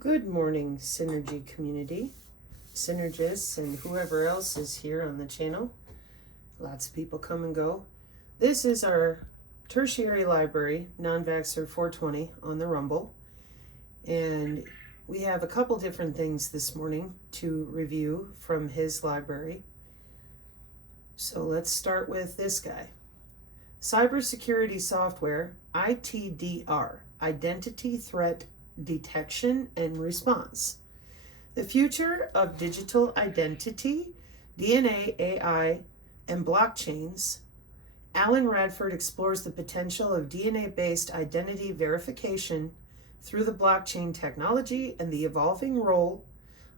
Good morning, Synergy community, synergists, and whoever else is here on the channel. Lots of people come and go. This is our tertiary library, Non-Vaxxer 420 on the Rumble. And we have a couple different things this morning to review from his library. So let's start with this guy. Cybersecurity software, ITDR, Identity Threat Detection and Response. The future of digital identity, DNA, AI, and blockchains. Alan Radford explores the potential of DNA-based identity verification through the blockchain technology and the evolving role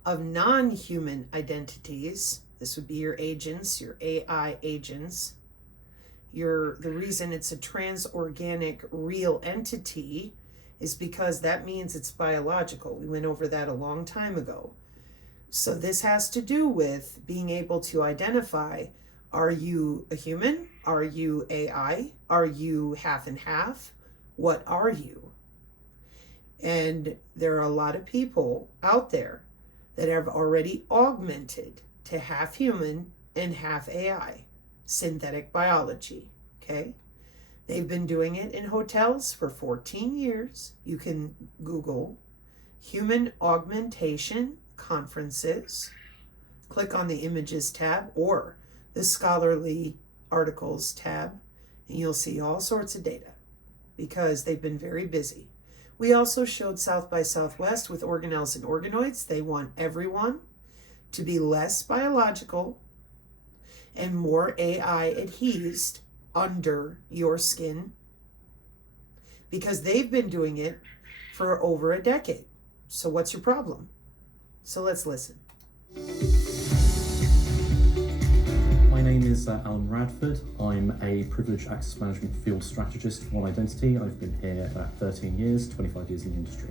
of non-human identities. This would be your agents, your AI agents. The reason it's a transorganic real entity is because that means it's biological. We went over that a long time ago. So this has to do with being able to identify, are you a human? Are you AI? Are you half and half? What are you? And there are a lot of people out there that have already augmented to half human and half AI, synthetic biology, okay? They've been doing it in hotels for 14 years. You can Google human augmentation conferences, click on the images tab or the scholarly articles tab, and you'll see all sorts of data because they've been very busy. We also showed South by Southwest with organelles and organoids. They want everyone to be less biological and more AI adhesed under your skin because they've been doing it for over a decade. So what's your problem? So let's listen. My name is Alan Radford. I'm a privileged access management field strategist for One Identity. I've been here about 13 years, 25 years in the industry.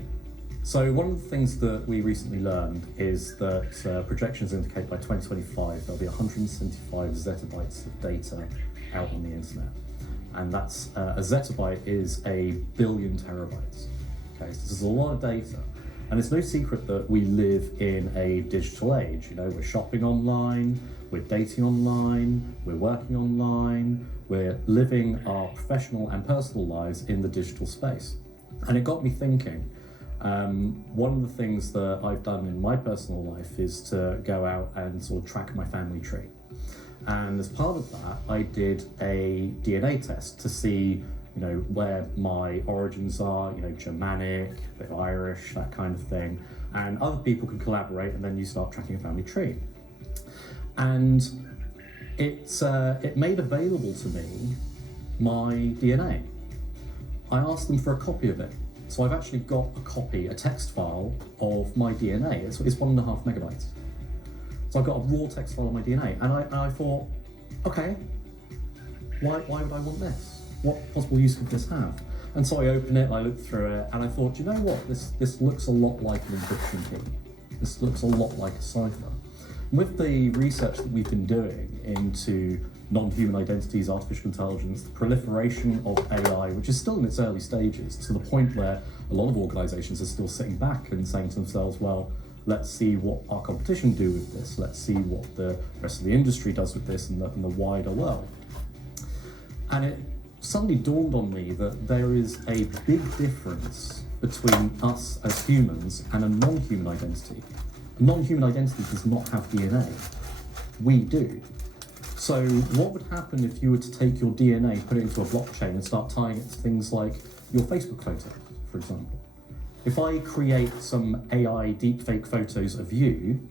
So one of the things that we recently learned is that projections indicate by 2025 there'll be 175 zettabytes of data out on the internet. And that's, a zettabyte is a billion terabytes. Okay, so this is a lot of data. And it's no secret that we live in a digital age. You know, we're shopping online, we're dating online, we're working online, we're living our professional and personal lives in the digital space. And it got me thinking, one of the things that I've done in my personal life is to go out and sort of track my family tree. And as part of that, I did a DNA test to see, you know, where my origins are, you know, Germanic, a bit Irish, that kind of thing. And other people can collaborate, and then you start tracking a family tree. And it made available to me my DNA. I asked them for a copy of it. So I've actually got a copy, a text file of my DNA. It's 1.5 megabytes. So I've got a raw text file of my DNA. And I thought, okay, why would I want this? What possible use could this have? And so I opened it, I looked through it, and I thought, you know what? This looks a lot like an encryption key. This looks a lot like a cipher. With the research that we've been doing into non-human identities, artificial intelligence, the proliferation of AI, which is still in its early stages, to the point where a lot of organizations are still sitting back and saying to themselves, well, let's see what our competition do with this. Let's see what the rest of the industry does with this in the wider world. And it suddenly dawned on me that there is a big difference between us as humans and a non-human identity. A non-human identity does not have DNA. We do. So what would happen if you were to take your DNA, put it into a blockchain and start tying it to things like your Facebook photo, for example? If I create some AI deepfake photos of you,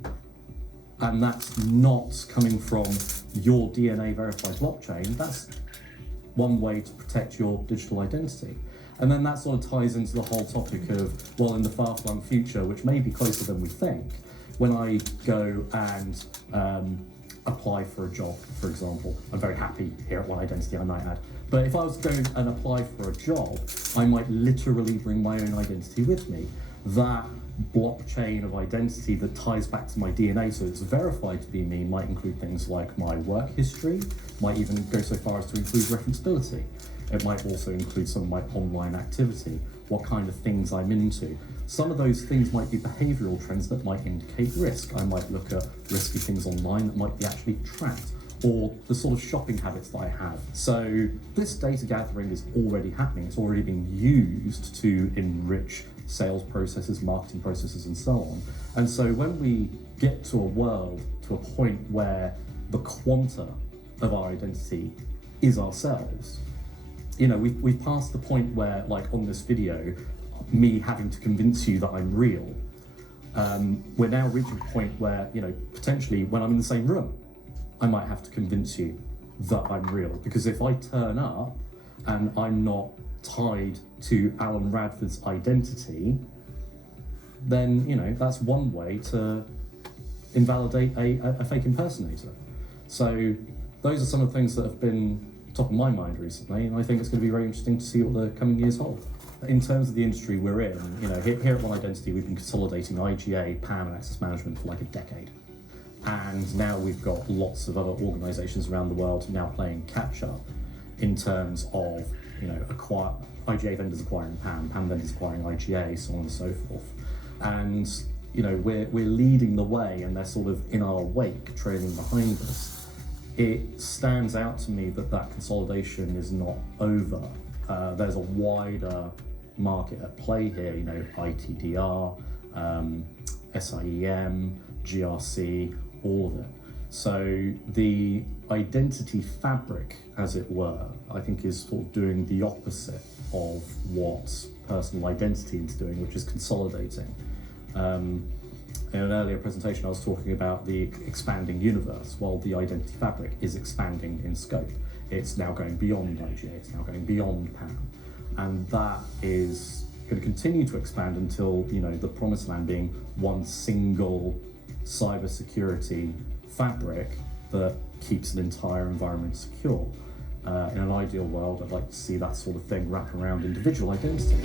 and that's not coming from your DNA verified blockchain, that's one way to protect your digital identity. And then that sort of ties into the whole topic of, well, in the far-flung future, which may be closer than we think, when I go and apply for a job, for example, I'm very happy here at One Identity, I might add. But if I was going and apply for a job, I might literally bring my own identity with me. That blockchain of identity that ties back to my DNA, so it's verified to be me, might include things like my work history, might even go so far as to include referenceability. It might also include some of my online activity, what kind of things I'm into, some of those things might be behavioural trends that might indicate risk. I might look at risky things online that might be actually tracked, or the sort of shopping habits that I have. So this data gathering is already happening. It's already being used to enrich sales processes, marketing processes, and so on. And so when we get to a world, to a point where the quanta of our identity is ourselves, you know, we've passed the point where, like on this video, me having to convince you that I'm real. We're now reaching a point where, you know, potentially when I'm in the same room, I might have to convince you that I'm real. Because if I turn up and I'm not tied to Alan Radford's identity, then, you know, that's one way to invalidate a fake impersonator. So those are some of the things that have been top of my mind recently, and I think it's going to be very interesting to see what the coming years hold. In terms of the industry we're in, you know, here at One Identity, we've been consolidating IGA, PAM, and access management for like a decade. And now we've got lots of other organisations around the world now playing catch up in terms of, you know, IGA vendors acquiring PAM, PAM vendors acquiring IGA, so on and so forth. And, you know, we're leading the way, and they're sort of in our wake, trailing behind us. It stands out to me that that consolidation is not over. There's a wider market at play here, you know, ITDR, SIEM, GRC, all of it. So the identity fabric, as it were, I think is sort of doing the opposite of what personal identity is doing, which is consolidating. In an earlier presentation, I was talking about the expanding universe, while the identity fabric is expanding in scope. It's now going beyond IGA, it's now going beyond PAM. And that is going to continue to expand until, you know, the promised land being one single cybersecurity fabric that keeps an entire environment secure. In an ideal world, I'd like to see that sort of thing wrap around individual identity.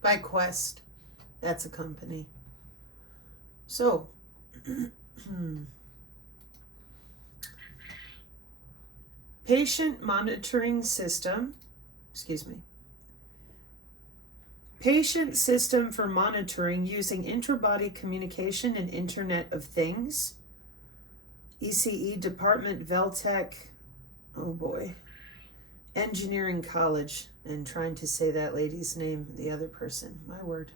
By Quest, that's a company. So, patient monitoring system, patient system for monitoring using interbody communication and Internet of Things. ECE Department, Veltec, oh boy, Engineering College, and trying to say that lady's name, the other person, my word.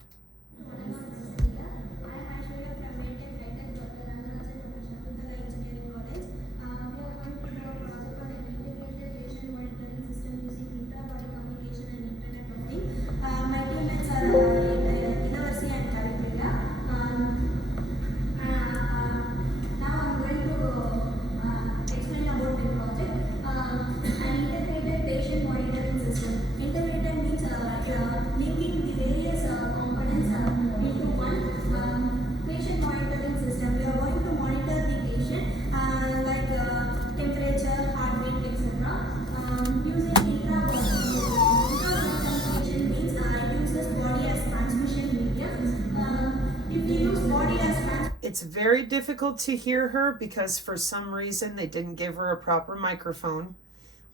It's very difficult to hear her because for some reason they didn't give her a proper microphone,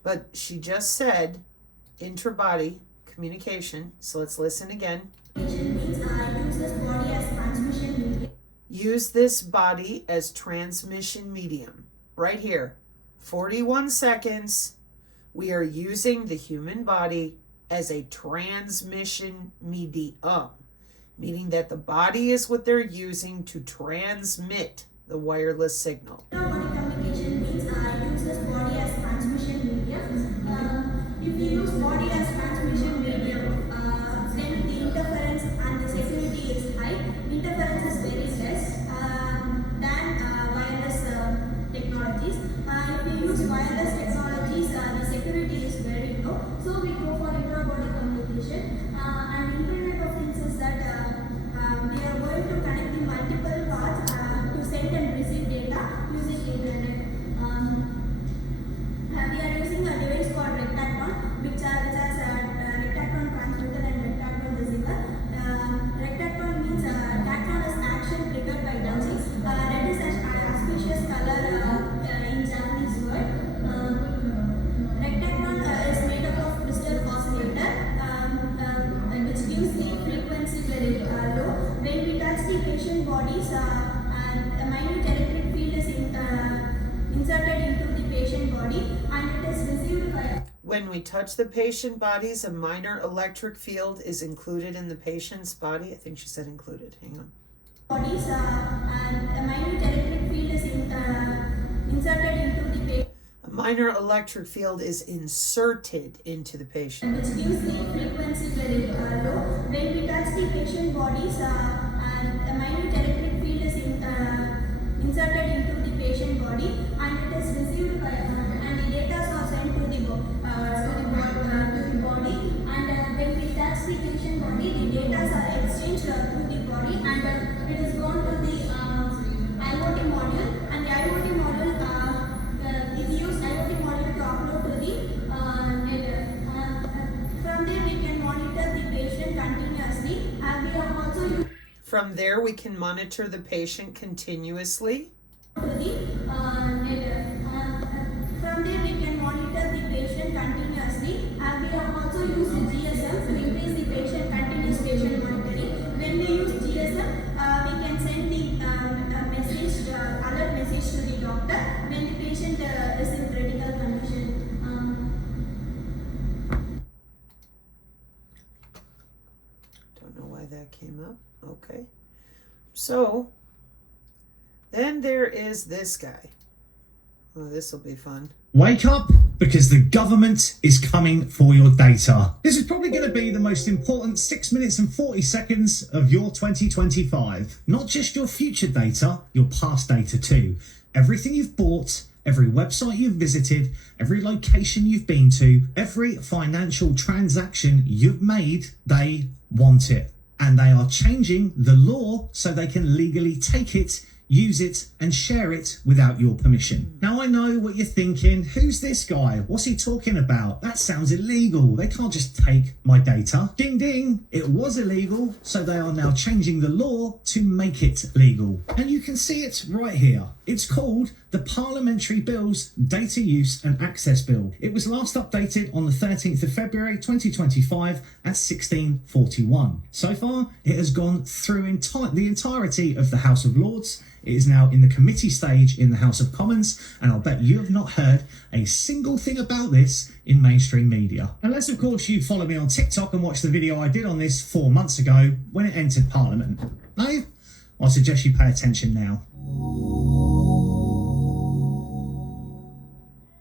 but she just said interbody communication. So let's listen again. Use this body as transmission medium. Right here, 41 seconds. We are using the human body as a transmission medium, meaning that the body is what they're using to transmit the wireless signal. Communication means use this body as transmission medium. If you use body as transmission medium, then the interference and the security is high. Interference is very less than wireless technologies. If you use wireless technologies, the security is very low. So we go for intra-body communication. And Internet of Things is that we are going to connect the multiple cards to send and receive data using frequency is very low. When we touch the patient bodies, a minute electric field is inserted into the patient body and it is received by. When we touch the patient bodies, a minor electric field is included in the patient's body. I think she said included. Hang on. Bodies and a minute electric field is inserted into the patient. A minor electric field is inserted into the patient. Which gives the frequency very low. When we touch the patient bodies, a minute electric field is inserted into the patient body and it is received by and the data are sent to the body and when we touch the patient body, the data are exchanged through the body and it is gone to the IoT module and the IoT module is used IoT module to upload to the network. From there we can monitor the patient continuously and we have also used. From there, we can monitor the patient continuously. To the network. From there we can monitor the patient continuously and we have also used the GSM to increase the continuous patient monitoring. When we use GSM, we can send the alert message to the doctor when the patient is in critical condition. Don't know why that came up. Okay. So, then there is this guy. Oh, this will be fun. Wake up, because the government is coming for your data. This is probably going to be the most important 6 minutes and 40 seconds of your 2025. Not just your future data, your past data too. Everything you've bought, every website you've visited, every location you've been to, every financial transaction you've made, they want it. And they are changing the law so they can legally take it, use it and share it without your permission. Now I know what you're thinking, who's this guy? What's he talking about? That sounds illegal. They can't just take my data. Ding ding, it was illegal, so they are now changing the law to make it legal. And you can see it right here. It's called the Parliamentary Bills Data Use and Access Bill. It was last updated on the 13th of February 2025 at 16:41. So far, it has gone through the entirety of the House of Lords. It is now in the committee stage in the House of Commons, and I'll bet you have not heard a single thing about this in mainstream media. Unless, of course, you follow me on TikTok and watch the video I did on this 4 months ago when it entered Parliament. No? I suggest you pay attention now.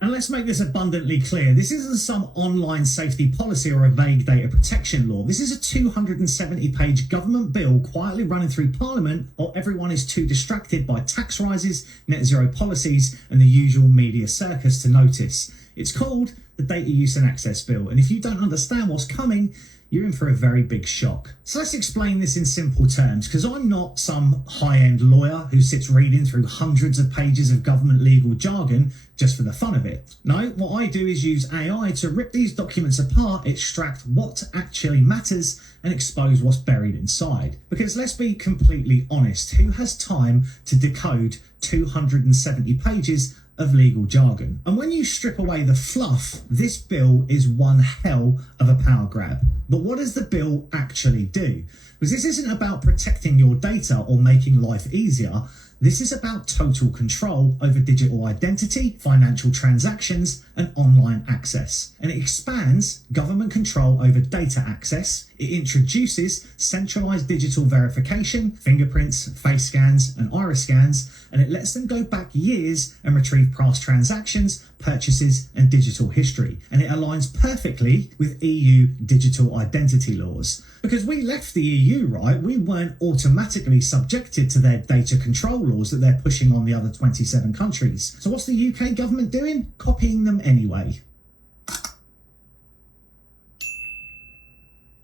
And let's make this abundantly clear. This isn't some online safety policy or a vague data protection law. This is a 270-page government bill quietly running through Parliament while everyone is too distracted by tax rises, net zero policies, and the usual media circus to notice. It's called the Data Use and Access Bill. And if you don't understand what's coming, you're in for a very big shock. So let's explain this in simple terms, because I'm not some high-end lawyer who sits reading through hundreds of pages of government legal jargon just for the fun of it. No, what I do is use AI to rip these documents apart, extract what actually matters, and expose what's buried inside. Because let's be completely honest, who has time to decode 270 pages of legal jargon? And when you strip away the fluff, this bill is one hell of a power grab. But what does the bill actually do? Because this isn't about protecting your data or making life easier. This is about total control over digital identity, financial transactions, and online access. And it expands government control over data access. It introduces centralized digital verification, fingerprints, face scans, and iris scans, and it lets them go back years and retrieve past transactions, purchases, and digital history. And it aligns perfectly with EU digital identity laws. Because we left the EU, right? We weren't automatically subjected to their data control laws that they're pushing on the other 27 countries. So what's the UK government doing? Copying them anyway.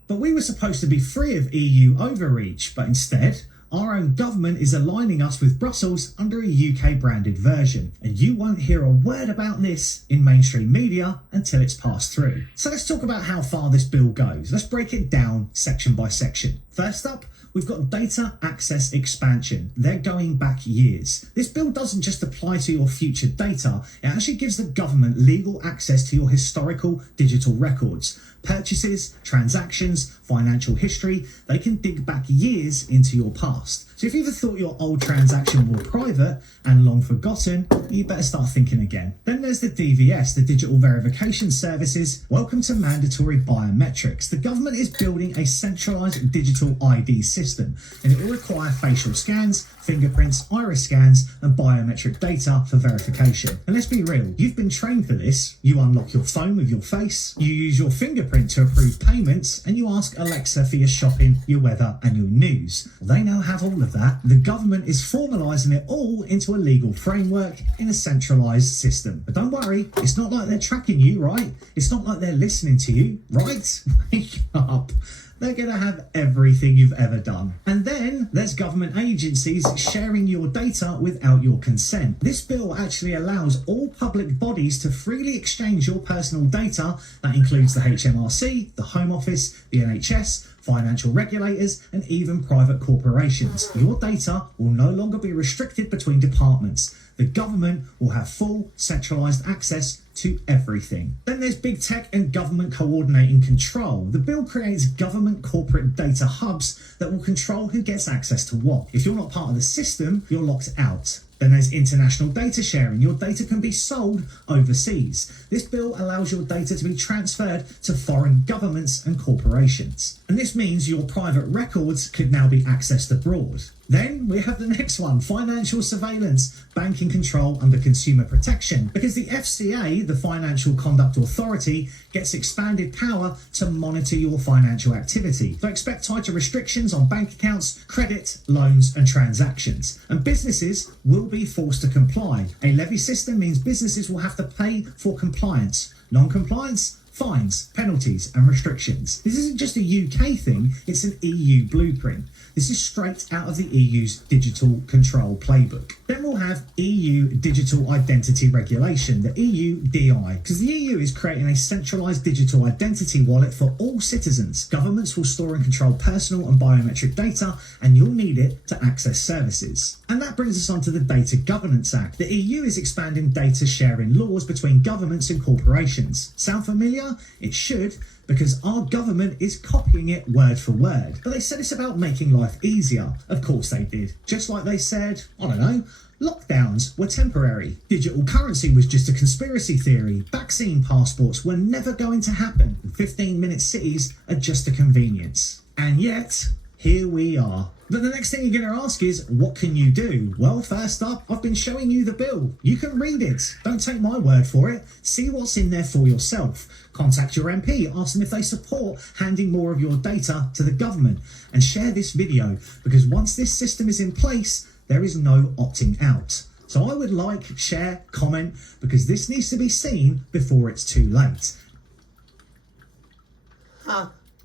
But we were supposed to be free of EU overreach, but instead, our own government is aligning us with Brussels under a UK branded version. And you won't hear a word about this in mainstream media until it's passed through. So let's talk about how far this bill goes. Let's break it down section by section. First up, We've got data access expansion. They're going back years. This bill doesn't just apply to your future data, it actually gives the government legal access to your historical digital records. Purchases, transactions, financial history, they can dig back years into your past. So if you ever thought your old transaction were private and long forgotten, you better start thinking again. Then there's the DVS, the Digital Verification Services. Welcome to mandatory biometrics. The government is building a centralised digital ID system, and it will require facial scans, fingerprints, iris scans, and biometric data for verification. And let's be real, you've been trained for this. You unlock your phone with your face, you use your fingerprint to approve payments, and you ask Alexa for your shopping, your weather, and your news. Well, they now have all of that. The government is formalising it all into a legal framework in a centralised system. But don't worry, it's not like they're tracking you, right? It's not like they're listening to you, right? Wake up. They're going to have everything you've ever done. And then there's government agencies sharing your data without your consent. This bill actually allows all public bodies to freely exchange your personal data. That includes the HMRC, the Home Office, the NHS, financial regulators, and even private corporations. Your data will no longer be restricted between departments. The government will have full centralised access to everything. Then there's big tech and government coordinating control. The bill creates government corporate data hubs that will control who gets access to what. If you're not part of the system, you're locked out. Then there's international data sharing. Your data can be sold overseas. This bill allows your data to be transferred to foreign governments and corporations. And this means your private records could now be accessed abroad. Then we have the next one, financial surveillance, banking control under consumer protection, because the FCA, the Financial Conduct Authority, gets expanded power to monitor your financial activity. So expect tighter restrictions on bank accounts, credit, loans, and transactions. And businesses will be forced to comply. A levy system means businesses will have to pay for compliance. Non-compliance? Fines, penalties, and restrictions. This isn't just a UK thing, it's an EU blueprint. This is straight out of the EU's digital control playbook. Then we'll have EU Digital Identity Regulation, the EU DI, because the EU is creating a centralised digital identity wallet for all citizens. Governments will store and control personal and biometric data, and you'll need it to access services. And that brings us on to the Data Governance Act. The EU is expanding data sharing laws between governments and corporations. Sound familiar? It should, because our government is copying it word for word. But they said it's about making life easier. Of course they did. Just like they said, I don't know, lockdowns were temporary. Digital currency was just a conspiracy theory. Vaccine passports were never going to happen. 15-minute cities are just a convenience. And yet, here we are. But the next thing you're going to ask is, what can you do? Well, first up, I've been showing you the bill. You can read it. Don't take my word for it. See what's in there for yourself. Contact your MP, ask them if they support handing more of your data to the government. And share this video, because once this system is in place, there is no opting out. So I would like, share, comment, because this needs to be seen before it's too late.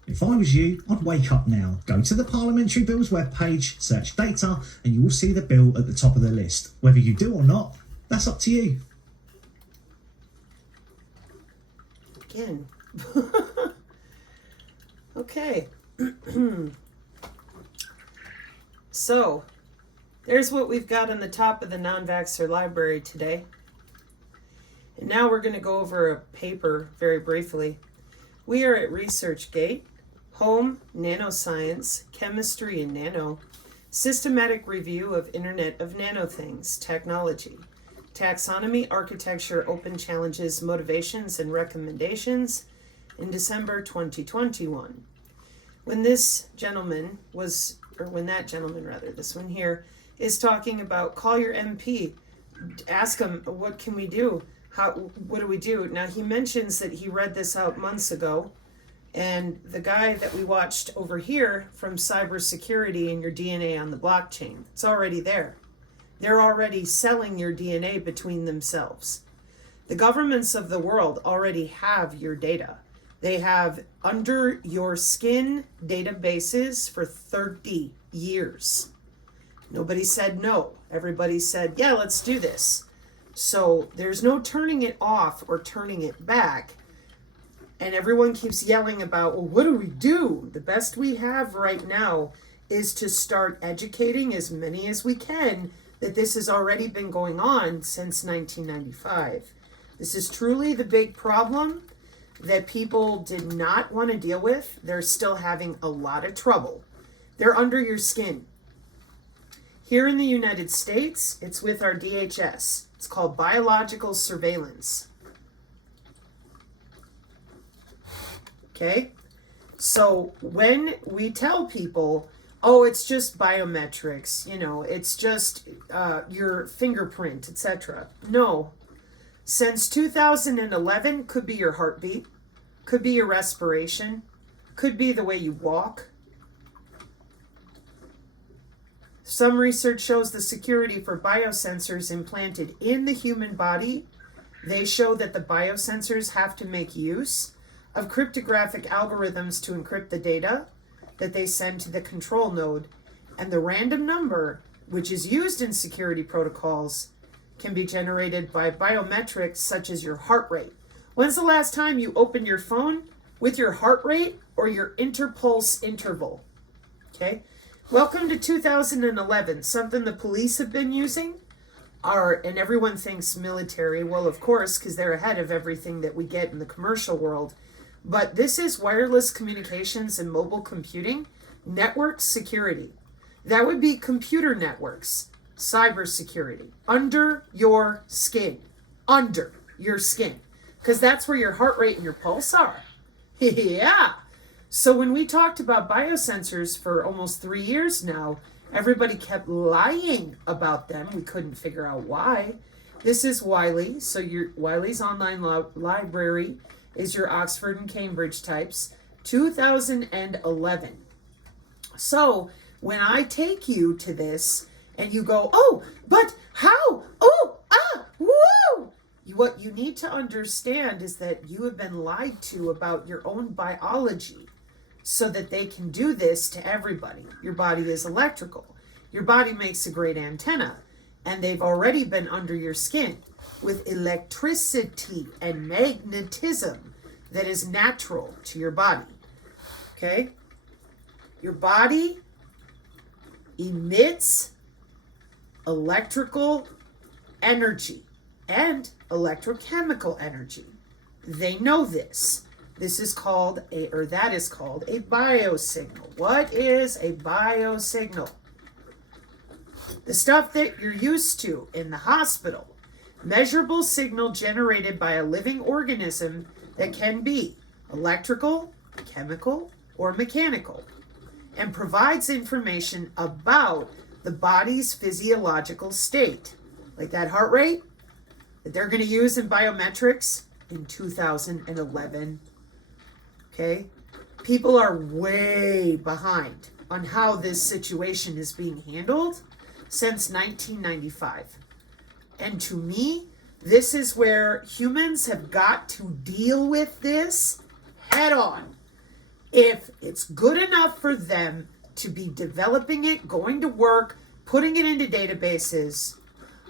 If I was you, I'd wake up now. Go to the Parliamentary Bills webpage, search data, and you will see the bill at the top of the list. Whether you do or not, that's up to you. Again. Okay. So, there's what we've got on the top of the non-vaxxer library today. And now we're going to go over a paper very briefly. We are at ResearchGate. Home, Nanoscience, Chemistry and Nano, Systematic Review of Internet of Nanothings, Technology, Taxonomy, Architecture, Open Challenges, Motivations, and Recommendations in December 2021. When this gentleman was, or when that gentleman rather, this one here, is talking about call your MP, ask him, what can we do? What do we do? Now he mentions that he read this out months ago. And the guy that we watched over here from cybersecurity and your DNA on the blockchain, it's already there. They're already selling your DNA between themselves. The governments of the world already have your data. They have under your skin databases for 30 years. Nobody said no. Everybody said, yeah, let's do this. So there's no turning it off or turning it back. And everyone keeps yelling about, well, what do we do? The best we have right now is to start educating as many as we can that this has already been going on since 1995. This is truly the big problem that people did not want to deal with. They're still having a lot of trouble. They're under your skin. Here in the United States, it's with our DHS. It's called biological surveillance. Okay? So when we tell people, oh, it's just biometrics, it's just your fingerprint, etc. No. Since 2011, could be your heartbeat, could be your respiration, could be the way you walk. Some research shows the security for biosensors implanted in the human body. They show that the biosensors have to make use of cryptographic algorithms to encrypt the data that they send to the control node. And the random number, which is used in security protocols, can be generated by biometrics such as your heart rate. When's the last time you opened your phone with your heart rate or your interpulse interval? Okay. Welcome to 2011. Something the police have been using and everyone thinks military. Well, of course, because they're ahead of everything that we get in the commercial world. But this is wireless communications and mobile computing, network security. That would be computer networks, cybersecurity, under your skin, because that's where your heart rate and your pulse are. Yeah. So when we talked about biosensors for almost 3 years now, everybody kept lying about them. We couldn't figure out why. This is Wiley. So Wiley's online library is your Oxford and Cambridge types, 2011. So when I take you to this and you go, oh, but how? Oh, woo! What you need to understand is that you have been lied to about your own biology so that they can do this to everybody. Your body is electrical. Your body makes a great antenna, and they've already been under your skin with electricity and magnetism that is natural to your body. Okay? Your body emits electrical energy and electrochemical energy. They know this. That is called a biosignal. What is a biosignal? The stuff that you're used to in the hospital. Measurable signal generated by a living organism that can be electrical, chemical, or mechanical, and provides information about the body's physiological state, like that heart rate that they're going to use in biometrics in 2011. Okay? People are way behind on how this situation is being handled since 1995. And to me, this is where humans have got to deal with this head on. If it's good enough for them to be developing it, going to work, putting it into databases,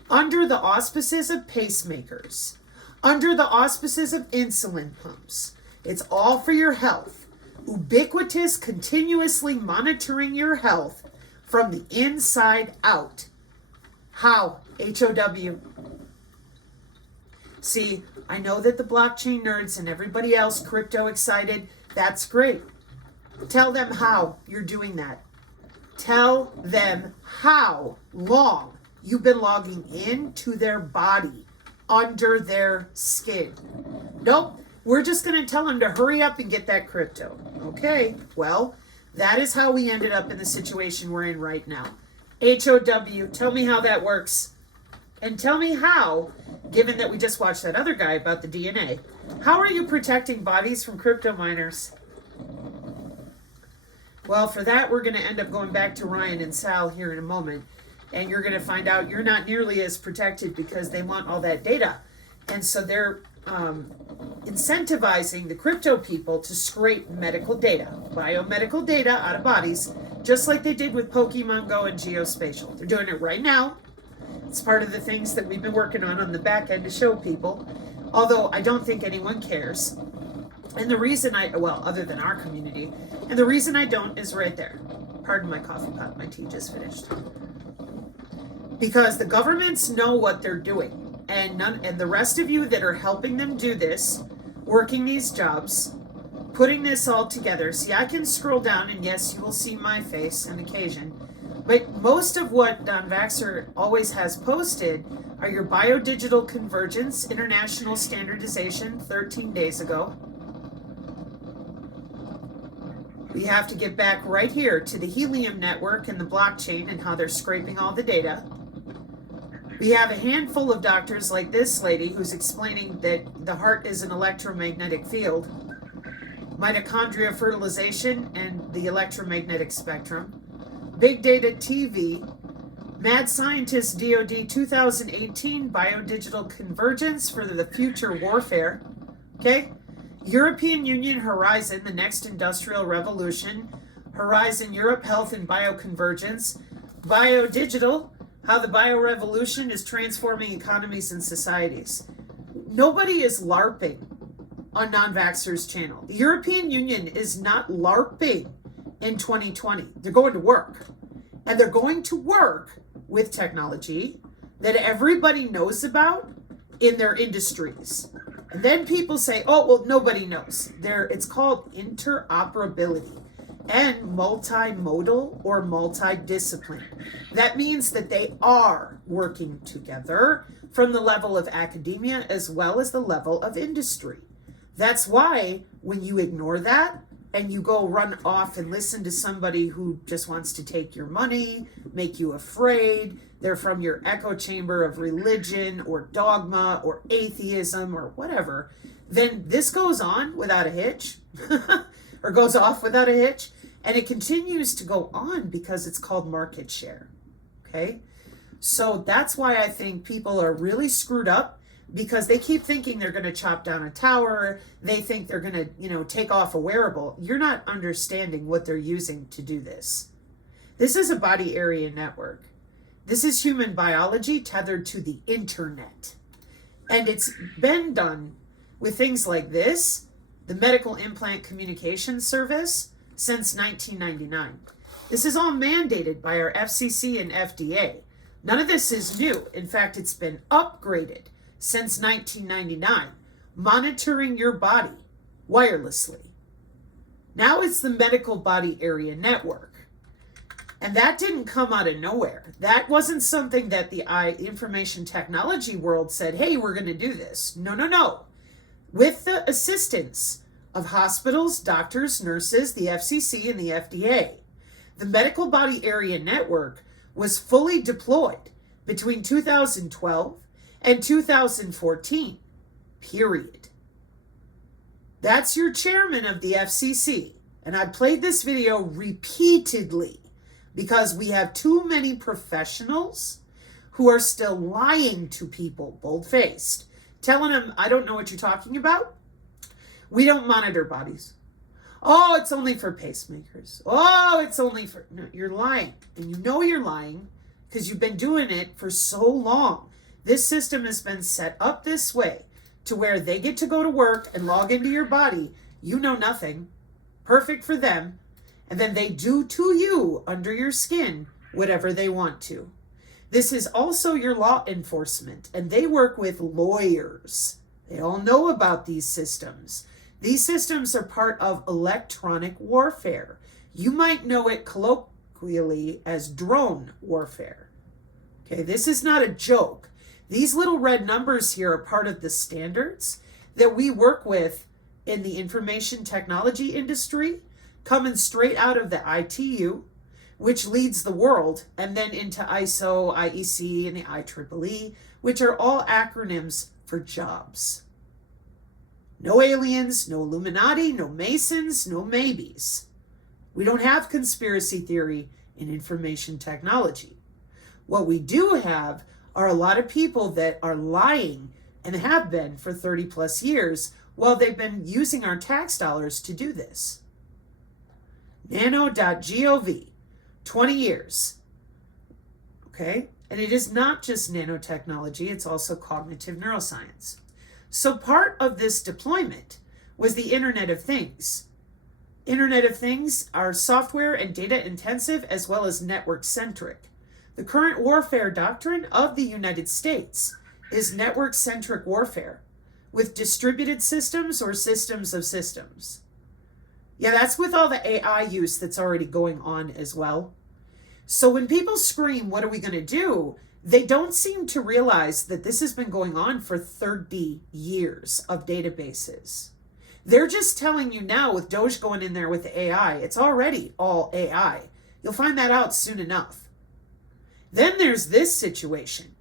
under the auspices of pacemakers, under the auspices of insulin pumps, it's all for your health. Ubiquitous, continuously monitoring your health from the inside out. How? HOW. See, I know that the blockchain nerds and everybody else crypto excited, that's great. Tell them how you're doing that. Tell them how long you've been logging into their body, under their skin. Nope, we're just going to tell them to hurry up and get that crypto. Okay, well, that is how we ended up in the situation we're in right now. HOW, tell me how that works. And tell me how, given that we just watched that other guy about the DNA, how are you protecting bodies from crypto miners? Well, for that, we're going to end up going back to Ryan and Sal here in a moment. And you're going to find out you're not nearly as protected because they want all that data. And so they're incentivizing the crypto people to scrape medical data, biomedical data out of bodies, just like they did with Pokemon Go and geospatial. They're doing it right now. It's part of the things that we've been working on the back end to show people, although I don't think anyone cares. And the reason other than our community, and the reason I don't is right there. pardon my coffee pot, my tea just finished. Because the governments know what they're doing, and the rest of you that are helping them do this, working these jobs, putting this all together. See, I can scroll down, and yes, you will see my face on occasion. But most of what Don Vaxxer always has posted are your Biodigital Convergence International Standardization 13 days ago. We have to get back right here to the helium network and the blockchain and how they're scraping all the data. We have a handful of doctors like this lady who's explaining that the heart is an electromagnetic field, mitochondria fertilization and the electromagnetic spectrum, Big Data TV, Mad Scientist DoD 2018 Biodigital Convergence for the Future Warfare, okay? European Union Horizon, the Next Industrial Revolution, Horizon Europe Health and Bioconvergence, Biodigital, how the biorevolution is transforming economies and societies. Nobody is LARPing on Non-Vaxxer's channel. The European Union is not LARPing in 2020. They're going to work. And they're going to work with technology that everybody knows about in their industries. And then people say, oh, well, nobody knows. It's called interoperability and multimodal or multidiscipline. That means that they are working together from the level of academia as well as the level of industry. That's why when you ignore that and you go run off and listen to somebody who just wants to take your money, make you afraid, they're from your echo chamber of religion or dogma or atheism or whatever, then this goes on without a hitch or goes off without a hitch, and it continues to go on because it's called market share, okay? So that's why I think people are really screwed up, because they keep thinking they're going to chop down a tower. They think they're going to, take off a wearable. You're not understanding what they're using to do this. This is a body area network. This is human biology tethered to the internet. And it's been done with things like this, the Medical Implant Communication Service, since 1999. This is all mandated by our FCC and FDA. None of this is new. In fact, it's been upgraded since 1999, monitoring your body wirelessly. Now it's the Medical Body Area Network. And that didn't come out of nowhere. That wasn't something that the information technology world said, hey, we're going to do this. No. With the assistance of hospitals, doctors, nurses, the FCC, and the FDA, the Medical Body Area Network was fully deployed between 2012 and 2014, period. That's your chairman of the FCC. And I played this video repeatedly because we have too many professionals who are still lying to people, bold-faced, telling them, I don't know what you're talking about. We don't monitor bodies. Oh, it's only for pacemakers. Oh, it's only for... No, you're lying. And you know you're lying because you've been doing it for so long. This system has been set up this way to where they get to go to work and log into your body. You know nothing. Perfect for them. And then they do to you under your skin whatever they want to. This is also your law enforcement, and they work with lawyers. They all know about these systems. These systems are part of electronic warfare. You might know it colloquially as drone warfare. Okay, this is not a joke. These little red numbers here are part of the standards that we work with in the information technology industry, coming straight out of the ITU, which leads the world, and then into ISO, IEC, and the IEEE, which are all acronyms for jobs. No aliens, no Illuminati, no Masons, no maybes. We don't have conspiracy theory in information technology. What we do have are a lot of people that are lying and have been for 30 plus years while they've been using our tax dollars to do this. Nano.gov, 20 years. Okay? And it is not just nanotechnology, it's also cognitive neuroscience. So part of this deployment was the Internet of Things. Internet of Things are software and data intensive as well as network centric. The current warfare doctrine of the United States is network centric warfare with distributed systems or systems of systems. Yeah, that's with all the AI use that's already going on as well. So when people scream, what are we going to do? They don't seem to realize that this has been going on for 30 years of databases. They're just telling you now with Doge going in there with the AI, it's already all AI. You'll find that out soon enough. Then there's this situation.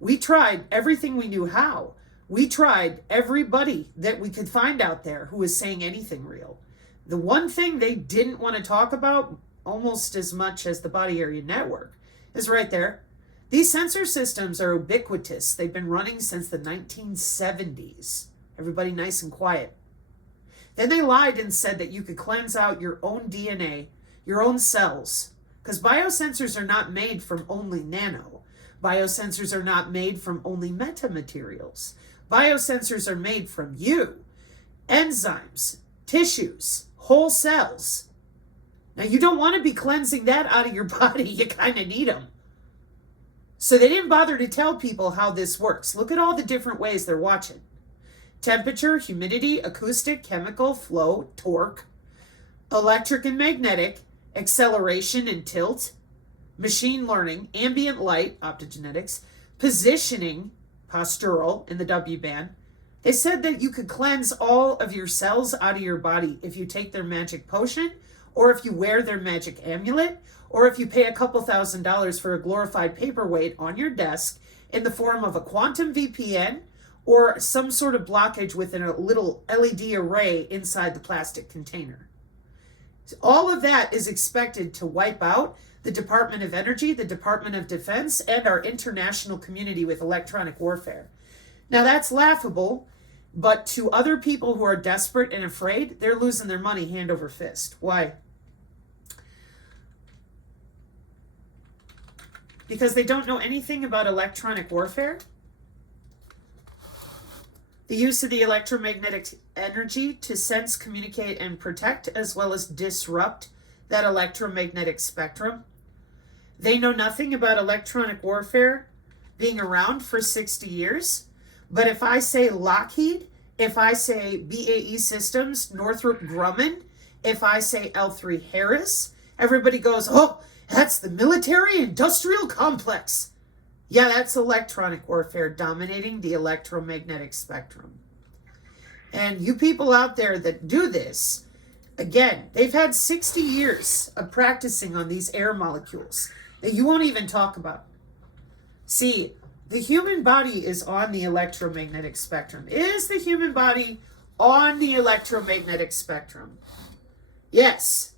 We tried everything we knew how. We tried everybody that we could find out there who was saying anything real. The one thing they didn't want to talk about almost as much as the body area network is right there. These sensor systems are ubiquitous. They've been running since the 1970s. Everybody nice and quiet. Then they lied and said that you could cleanse out your own DNA, your own cells, because biosensors are not made from only nano. Biosensors are not made from only metamaterials. Biosensors are made from you, enzymes, tissues, whole cells. Now, you don't want to be cleansing that out of your body. You kind of need them. So they didn't bother to tell people how this works. Look at all the different ways they're watching. Temperature, humidity, acoustic, chemical, flow, torque, electric and magnetic, acceleration and tilt, machine learning, ambient light, optogenetics, positioning, postural in the W-band. They said that you could cleanse all of your cells out of your body if you take their magic potion, or if you wear their magic amulet, or if you pay a couple $1,000s for a glorified paperweight on your desk in the form of a quantum VPN or some sort of blockage within a little LED array inside the plastic container. All of that is expected to wipe out the Department of Energy, the Department of Defense, and our international community with electronic warfare. Now that's laughable, but to other people who are desperate and afraid, they're losing their money hand over fist. Why? Because they don't know anything about electronic warfare. The use of the electromagnetic energy to sense, communicate, and protect, as well as disrupt that electromagnetic spectrum. They know nothing about electronic warfare being around for 60 years. But if I say Lockheed, if I say BAE Systems, Northrop Grumman, if I say L3 Harris, everybody goes, oh, that's the military-industrial complex. Yeah, that's electronic warfare dominating the electromagnetic spectrum. And you people out there that do this, again, they've had 60 years of practicing on these air molecules that you won't even talk about. See, the human body is on the electromagnetic spectrum. Is the human body on the electromagnetic spectrum? Yes.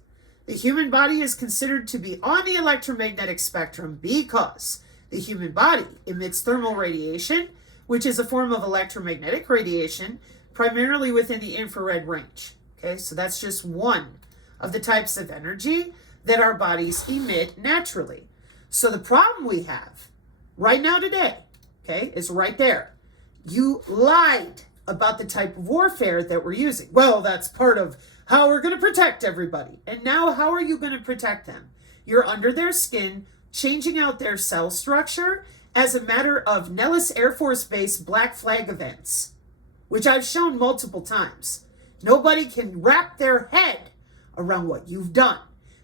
The human body is considered to be on the electromagnetic spectrum because the human body emits thermal radiation, which is a form of electromagnetic radiation, primarily within the infrared range. Okay, so that's just one of the types of energy that our bodies emit naturally. So the problem we have right now today, okay, is right there. You lied about the type of warfare that we're using. Well, that's part of how we're going to protect everybody. And now how are you going to protect them? You're under their skin, changing out their cell structure as a matter of Nellis Air Force Base black flag events, which I've shown multiple times. Nobody can wrap their head around what you've done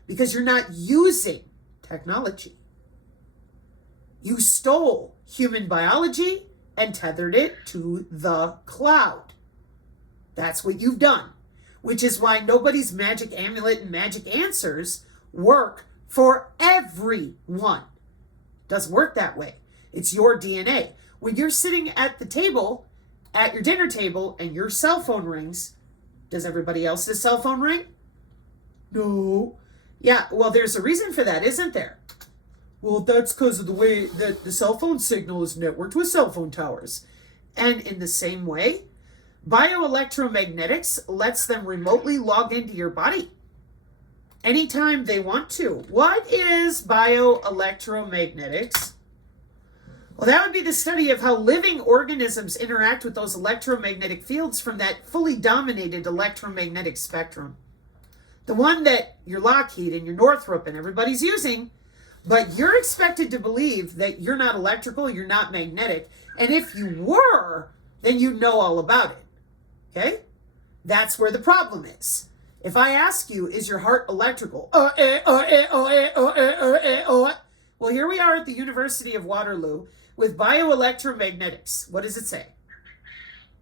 because you're not using technology. You stole human biology and tethered it to the cloud. That's what you've done, which is why nobody's magic amulet and magic answers work for everyone. Doesn't work that way. It's your DNA. When you're sitting at the table, at your dinner table, and your cell phone rings, does everybody else's cell phone ring? No. Yeah, well, there's a reason for that, isn't there? Well, that's because of the way that the cell phone signal is networked with cell phone towers. And in the same way, bioelectromagnetics lets them remotely log into your body anytime they want to. What is bioelectromagnetics? Well, that would be the study of how living organisms interact with those electromagnetic fields from that fully dominated electromagnetic spectrum. The one that your Lockheed and your Northrop and everybody's using, but you're expected to believe that you're not electrical, you're not magnetic. And if you were, then you'd know all about it. Okay? That's where the problem is. If I ask you, is your heart electrical? Well, here we are at the University of Waterloo with bioelectromagnetics. What does it say?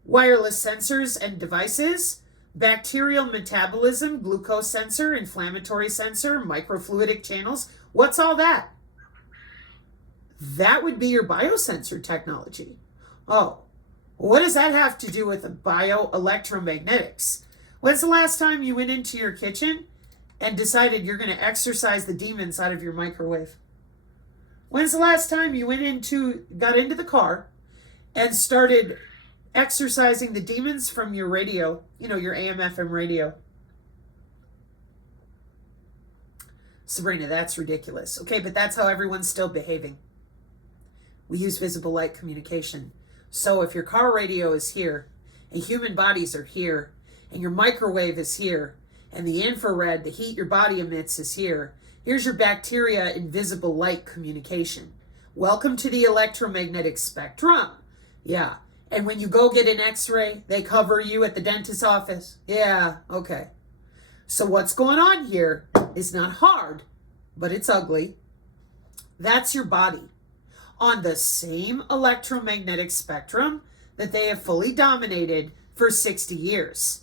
Wireless sensors and devices, bacterial metabolism, glucose sensor, inflammatory sensor, microfluidic channels. What's all that? That would be your biosensor technology. Oh, what does that have to do with the bioelectromagnetics? When's the last time you went into your kitchen and decided you're going to exorcise the demons out of your microwave? When's the last time you got into the car and started exorcising the demons from your radio, your AM/FM radio? Sabrina, that's ridiculous. Okay, but that's how everyone's still behaving. We use visible light communication. So if your car radio is here, and human bodies are here, and your microwave is here, and the infrared, the heat your body emits, is here, here's your bacteria in visible light communication. Welcome to the electromagnetic spectrum. Yeah. And when you go get an x-ray, they cover you at the dentist's office. Yeah, okay. So what's going on here is not hard, but it's ugly. That's your body on the same electromagnetic spectrum that they have fully dominated for 60 years.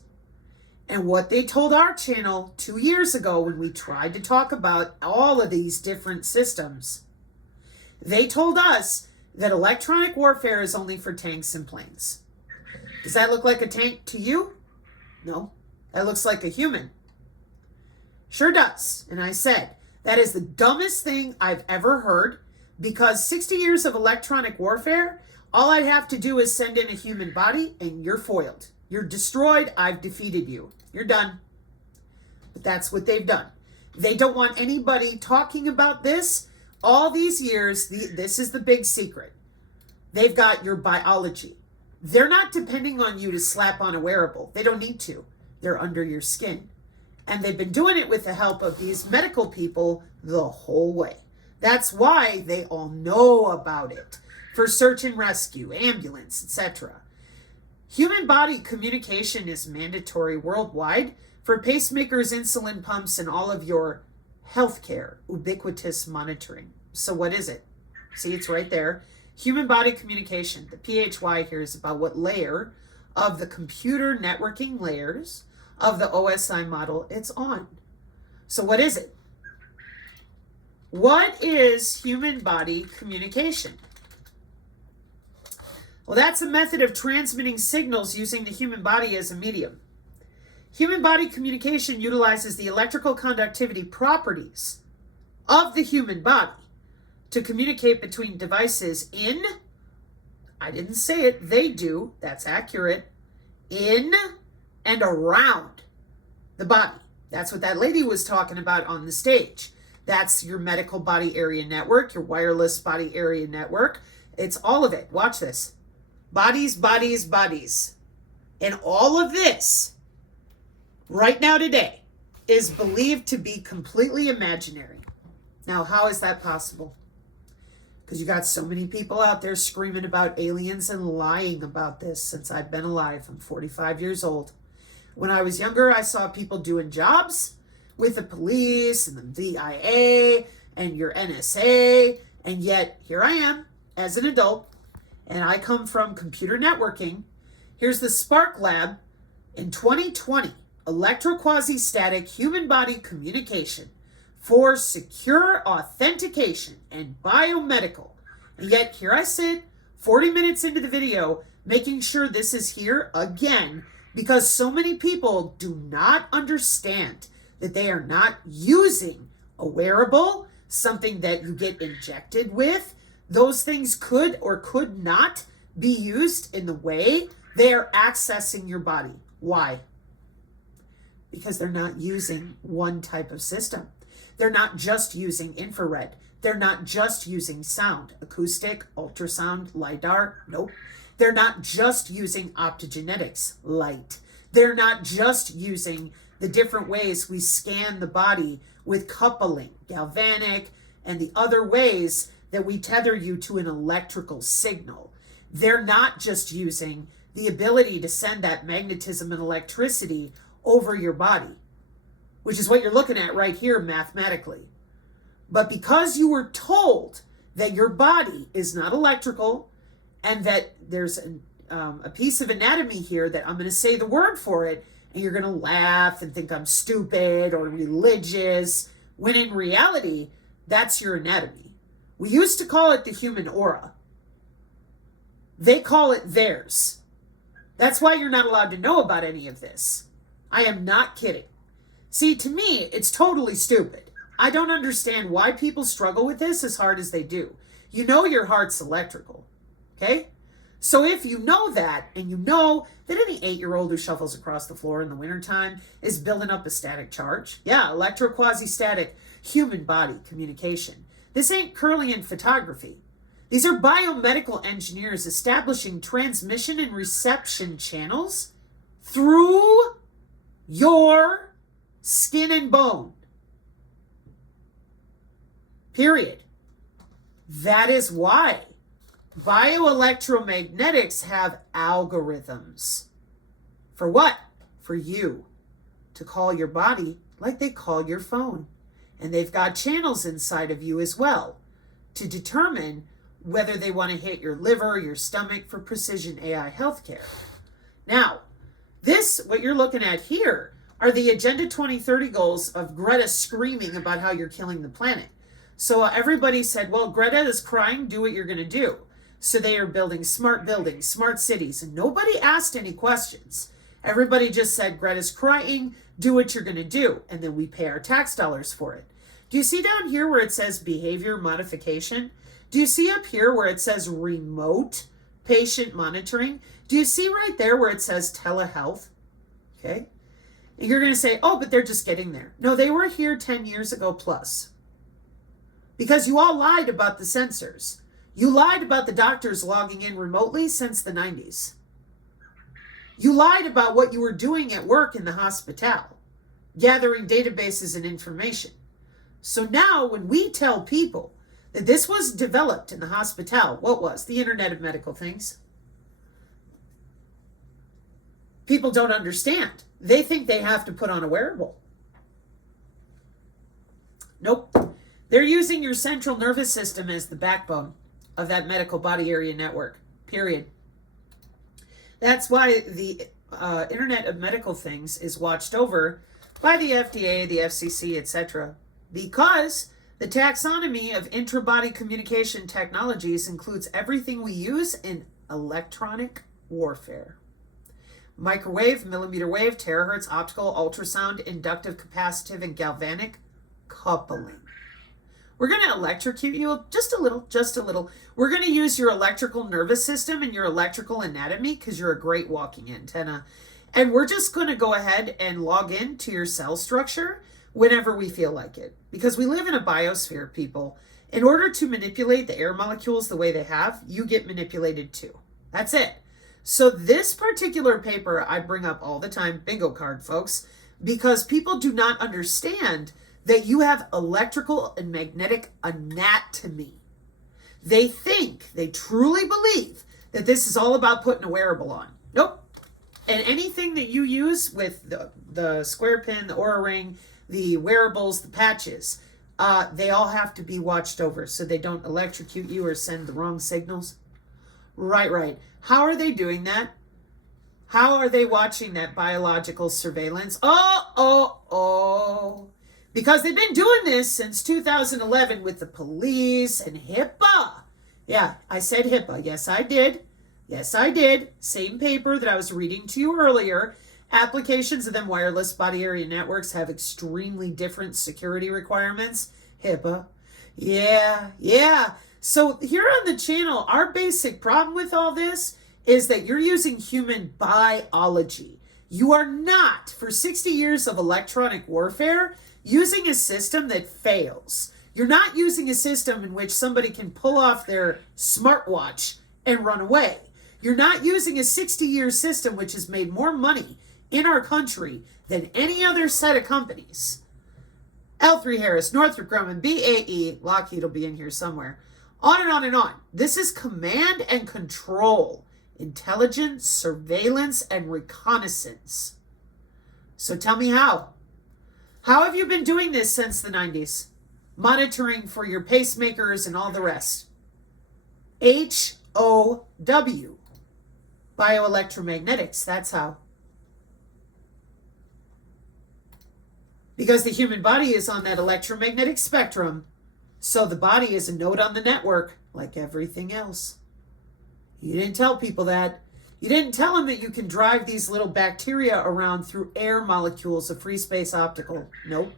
And what they told our channel 2 years ago when we tried to talk about all of these different systems, they told us that electronic warfare is only for tanks and planes. Does that look like a tank to you? No, that looks like a human. Sure does. And I said, that is the dumbest thing I've ever heard, because 60 years of electronic warfare, all I'd have to do is send in a human body and you're foiled. You're destroyed. I've defeated you. You're done. But that's what they've done. They don't want anybody talking about this. All these years, this is the big secret. They've got your biology. They're not depending on you to slap on a wearable. They don't need to. They're under your skin. And they've been doing it with the help of these medical people the whole way. That's why they all know about it. For search and rescue, ambulance, etc. Human body communication is mandatory worldwide for pacemakers, insulin pumps, and all of your healthcare, ubiquitous monitoring. So what is it? See, it's right there. Human body communication. The PHY here is about what layer of the computer networking layers of the OSI model it's on. So what is it? What is human body communication? Well, that's a method of transmitting signals using the human body as a medium. Human body communication utilizes the electrical conductivity properties of the human body to communicate between devices in, I didn't say it, they do, that's accurate, in and around the body. That's what that lady was talking about on the stage. That's your medical body area network, your wireless body area network. It's all of it. Watch this. Bodies, bodies, bodies. And all of this, right now today, is believed to be completely imaginary. Now, how is that possible? Because you got so many people out there screaming about aliens and lying about this since I've been alive. I'm 45 years old. When I was younger, I saw people doing jobs with the police and the VIA and your NSA. And yet, here I am as an adult, and I come from computer networking. Here's the Spark Lab in 2020, electroquasi-static human body communication for secure authentication and biomedical. And yet here I sit 40 minutes into the video making sure this is here again because so many people do not understand that they are not using a wearable, something that you get injected with. Those things could or could not be used in the way they are accessing your body. Why? Because they're not using one type of system. They're not just using infrared. They're not just using sound, acoustic, ultrasound, LiDAR. Nope. They're not just using optogenetics, light. They're not just using the different ways we scan the body with coupling, galvanic, and the other ways that we tether you to an electrical signal. They're not just using the ability to send that magnetism and electricity over your body, which is what you're looking at right here mathematically. But because you were told that your body is not electrical and that there's a piece of anatomy here that I'm going to say the word for it, and you're going to laugh and think I'm stupid or religious, when in reality, that's your anatomy. We used to call it the human aura. They call it theirs. That's why you're not allowed to know about any of this. I am not kidding. See, to me, it's totally stupid. I don't understand why people struggle with this as hard as they do. You know your heart's electrical, okay? So if you know that, and you know that any 8-year-old who shuffles across the floor in the wintertime is building up a static charge, yeah, electro-quasi-static human body communication. This ain't Curlian photography. These are biomedical engineers establishing transmission and reception channels through your skin and bone. Period. That is why bioelectromagnetics have algorithms. For what? For you to call your body like they call your phone. And they've got channels inside of you as well to determine whether they want to hit your liver, your stomach for precision AI healthcare. Now, what you're looking at here are the Agenda 2030 goals of Greta screaming about how you're killing the planet. So everybody said, well, Greta is crying, do what you're going to do. So they are building smart buildings, smart cities, and nobody asked any questions. Everybody just said, Greta's crying, do what you're going to do, and then we pay our tax dollars for it. Do you see down here where it says behavior modification? Do you see up here where it says remote patient monitoring? Do you see right there where it says telehealth? Okay. And you're going to say, oh, but they're just getting there. No, they were here 10 years ago plus. Because you all lied about the sensors. You lied about the doctors logging in remotely since the 90s. You lied about what you were doing at work in the hospital, gathering databases and information. So now when we tell people that this was developed in the hospital, what was? The Internet of Medical Things. People don't understand. They think they have to put on a wearable. Nope. They're using your central nervous system as the backbone of that medical body area network, period. That's why the Internet of Medical Things is watched over by the FDA, the FCC, etc. Because the taxonomy of intra-body communication technologies includes everything we use in electronic warfare. Microwave, millimeter wave, terahertz, optical, ultrasound, inductive, capacitive, and galvanic coupling. We're going to electrocute you just a little. We're going to use your electrical nervous system and your electrical anatomy because you're a great walking antenna. And we're just going to go ahead and log in to your cell structure whenever we feel like it. Because we live in a biosphere, people. In order to manipulate the air molecules the way they have, you get manipulated too. That's it. So this particular paper I bring up all the time, bingo card, folks, because people do not understand that you have electrical and magnetic anatomy. They truly believe that this is all about putting a wearable on. Nope. And anything that you use with the square pin, the Oura ring, the wearables, the patches, they all have to be watched over so they don't electrocute you or send the wrong signals. Right. How are they doing that? How are they watching that biological surveillance? Because they've been doing this since 2011 with the police and HIPAA. Yeah, I said HIPAA. Yes, I did. Same paper that I was reading to you earlier. Applications of them wireless body area networks have extremely different security requirements. HIPAA. Yeah. So here on the channel, our basic problem with all this is that you're using human biology. You are not, for 60 years of electronic warfare, using a system that fails. You're not using a system in which somebody can pull off their smartwatch and run away. You're not using a 60-year system which has made more money in our country than any other set of companies. L3Harris, Northrop Grumman, BAE, Lockheed will be in here somewhere. On and on and on. This is command and control, intelligence, surveillance, and reconnaissance. So tell me how. How have you been doing this since the 90s? Monitoring for your pacemakers and all the rest. HOW. Bioelectromagnetics, that's how. Because the human body is on that electromagnetic spectrum, so the body is a node on the network, like everything else. You didn't tell people that. You didn't tell them that you can drive these little bacteria around through air molecules of free space optical. Nope.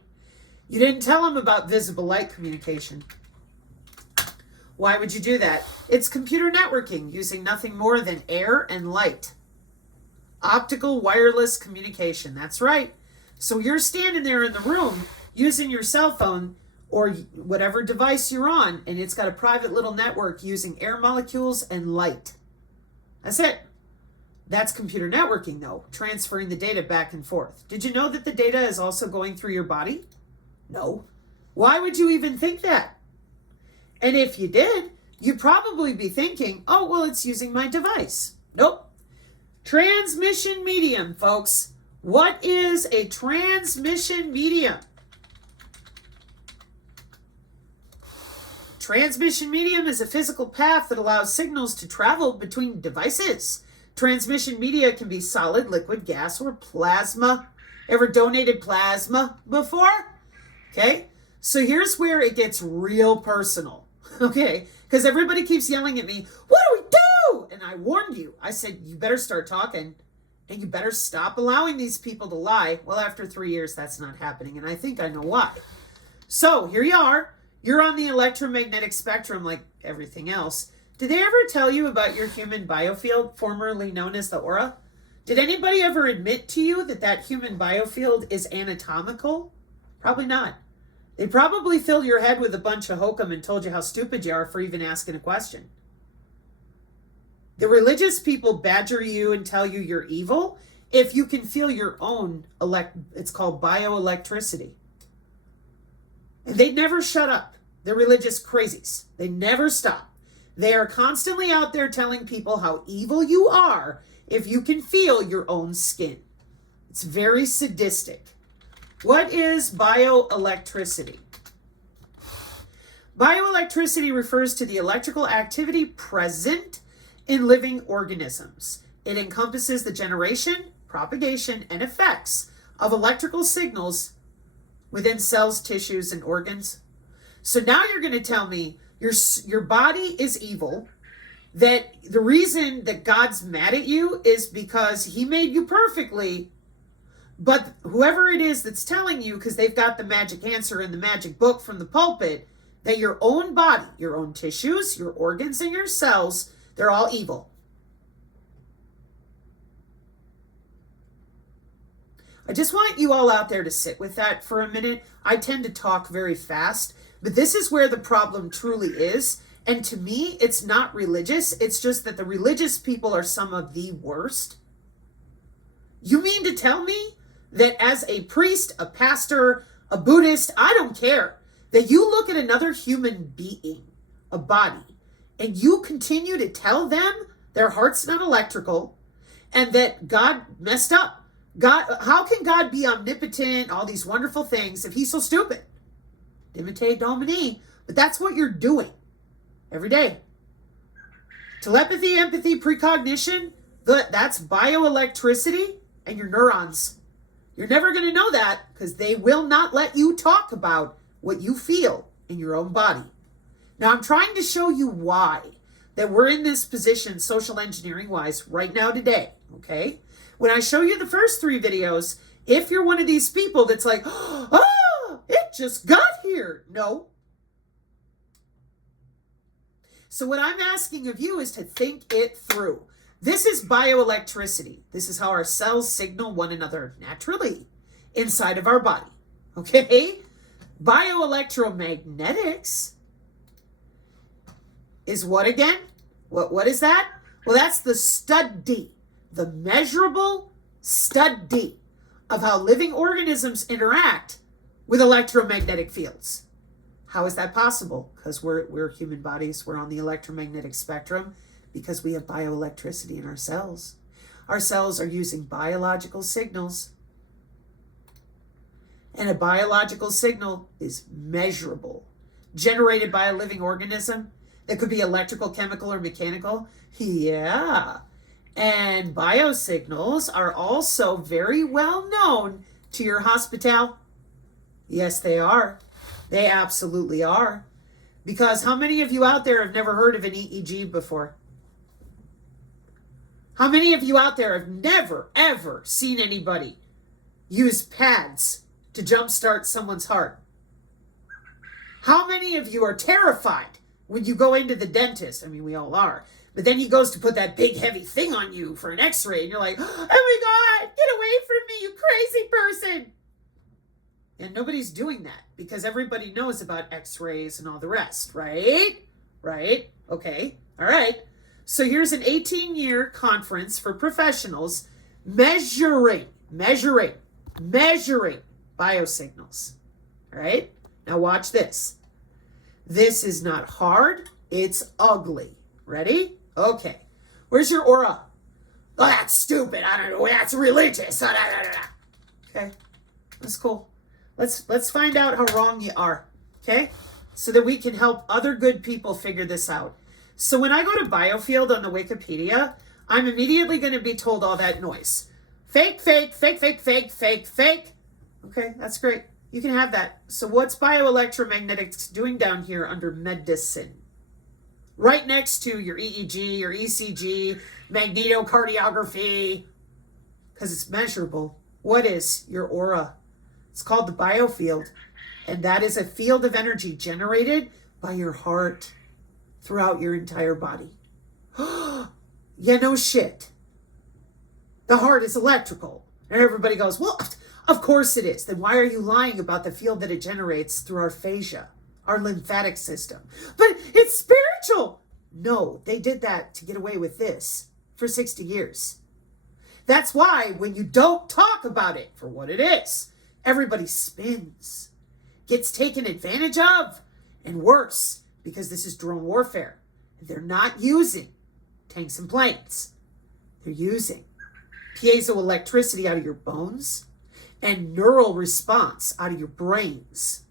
You didn't tell them about visible light communication. Why would you do that? It's computer networking using nothing more than air and light. Optical wireless communication. That's right. So you're standing there in the room using your cell phone or whatever device you're on, and it's got a private little network using air molecules and light. That's it. That's computer networking, though, transferring the data back and forth. Did you know that the data is also going through your body? No. Why would you even think that? And if you did, you'd probably be thinking, oh, well, it's using my device. Nope. Transmission medium, folks. What is a transmission medium? Transmission medium is a physical path that allows signals to travel between devices. Transmission media can be solid, liquid, gas, or plasma. Ever donated plasma before? Okay, so here's where it gets real personal. Okay, because everybody keeps yelling at me, what do we do? And I warned you. I said, you better start talking. And you better stop allowing these people to lie. Well, after 3 years, that's not happening. And I think I know why. So here you are. You're on the electromagnetic spectrum like everything else. Did they ever tell you about your human biofield, formerly known as the aura? Did anybody ever admit to you that that human biofield is anatomical? Probably not. They probably filled your head with a bunch of hokum and told you how stupid you are for even asking a question. The religious people badger you and tell you you're evil if you can feel your own, it's called bioelectricity. And they never shut up. They're religious crazies. They never stop. They are constantly out there telling people how evil you are if you can feel your own skin. It's very sadistic. What is bioelectricity? Bioelectricity refers to the electrical activity present in living organisms. It encompasses the generation, propagation, and effects of electrical signals within cells, tissues, and organs. So now you're going to tell me your body is evil, that the reason that God's mad at you is because he made you perfectly, but whoever it is that's telling you, because they've got the magic answer in the magic book from the pulpit, that your own body, your own tissues, your organs, and your cells, they're all evil. I just want you all out there to sit with that for a minute. I tend to talk very fast, but this is where the problem truly is. And to me, it's not religious. It's just that the religious people are some of the worst. You mean to tell me that as a priest, a pastor, a Buddhist, I don't care, that you look at another human being, a body, and you continue to tell them their heart's not electrical and that God messed up? God, how can God be omnipotent, all these wonderful things, if he's so stupid? Dimite Domini. But that's what you're doing every day. Telepathy, empathy, precognition, that's bioelectricity and your neurons. You're never going to know that because they will not let you talk about what you feel in your own body. Now, I'm trying to show you why that we're in this position, social engineering wise, right now today, okay? When I show you the first 3 videos, if you're one of these people that's like, oh, it just got here. No. So what I'm asking of you is to think it through. This is bioelectricity. This is how our cells signal one another naturally inside of our body, okay? Bioelectromagnetics is what again? What is that? Well, that's the study, the measurable study of how living organisms interact with electromagnetic fields. How is that possible? Because we're human bodies. We're on the electromagnetic spectrum because we have bioelectricity in our cells. Our cells are using biological signals. And a biological signal is measurable, generated by a living organism. That could be electrical, chemical, or mechanical. Yeah. And biosignals are also very well known to your hospital. Yes, they are. They absolutely are. Because how many of you out there have never heard of an EEG before? How many of you out there have never, ever seen anybody use pads to jumpstart someone's heart? How many of you are terrified when you go into the dentist? I mean, we all are. But then he goes to put that big heavy thing on you for an x-ray and you're like, oh my God, get away from me, you crazy person. And nobody's doing that because everybody knows about x-rays and all the rest, right? Right? Okay. All right. So here's an 18-year conference for professionals measuring biosignals. All right? Now watch this. This is not hard. It's ugly. Ready? Okay. Where's your aura? Oh, that's stupid. I don't know. That's religious. Okay. That's cool. Let's find out how wrong you are. Okay? So that we can help other good people figure this out. So when I go to biofield on the Wikipedia, I'm immediately going to be told all that noise. Fake, fake, fake, fake, fake, fake, fake. Okay, that's great. You can have that. So what's bioelectromagnetics doing down here under medicine? Right next to your EEG, your ECG, magnetocardiography, because it's measurable. What is your aura? It's called the biofield, and that is a field of energy generated by your heart throughout your entire body. Yeah, no shit. The heart is electrical. And everybody goes, well, of course it is. Then why are you lying about the field that it generates through our fascia, our lymphatic system? But it's spiritual. No, they did that to get away with this for 60 years. That's why when you don't talk about it for what it is, everybody spins, gets taken advantage of, and worse, because this is drone warfare. They're not using tanks and planes. They're using piezoelectricity out of your bones and neural response out of your brains.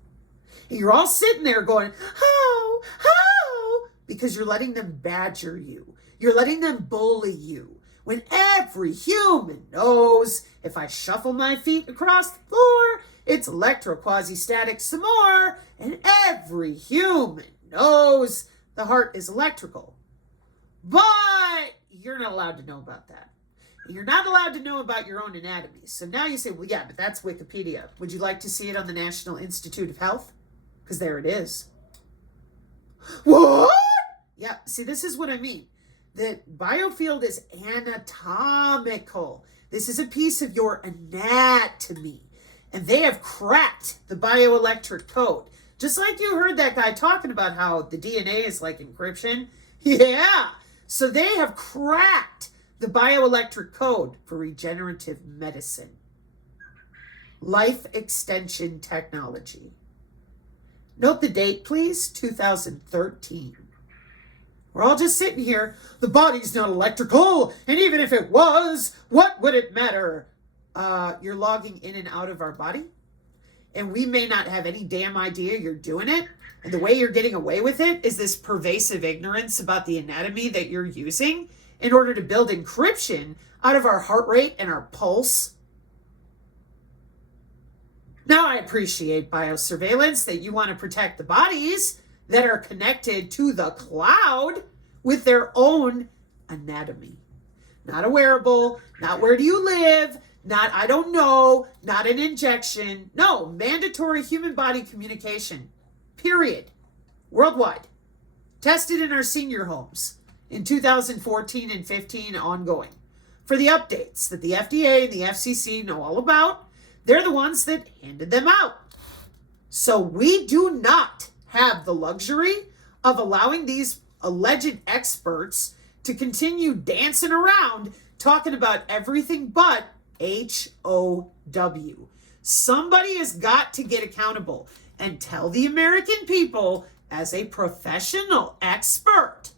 And you're all sitting there going, how, because you're letting them badger you. You're letting them bully you. When every human knows if I shuffle my feet across the floor, it's electro-quasi-static some more. And every human knows the heart is electrical. But you're not allowed to know about that. You're not allowed to know about your own anatomy. So now you say, well, yeah, but that's Wikipedia. Would you like to see it on the National Institute of Health? Because there it is. What? Yeah, see, this is what I mean. The biofield is anatomical. This is a piece of your anatomy. And they have cracked the bioelectric code. Just like you heard that guy talking about how the DNA is like encryption. Yeah. So they have cracked the bioelectric code for regenerative medicine. Life extension technology. Note the date, please, 2013. We're all just sitting here. The body's not electrical. And even if it was, what would it matter? You're logging in and out of our body. And we may not have any damn idea you're doing it. And the way you're getting away with it is this pervasive ignorance about the anatomy that you're using in order to build encryption out of our heart rate and our pulse. Now I appreciate biosurveillance, that you want to protect the bodies that are connected to the cloud with their own anatomy. Not a wearable, not where do you live, not I don't know, not an injection. No, mandatory human body communication. Period. Worldwide. Tested in our senior homes in 2014 and 15 ongoing. For the updates that the FDA and the FCC know all about, they're the ones that handed them out. So we do not have the luxury of allowing these alleged experts to continue dancing around talking about everything but HOW. Somebody has got to get accountable and tell the American people as a professional expert.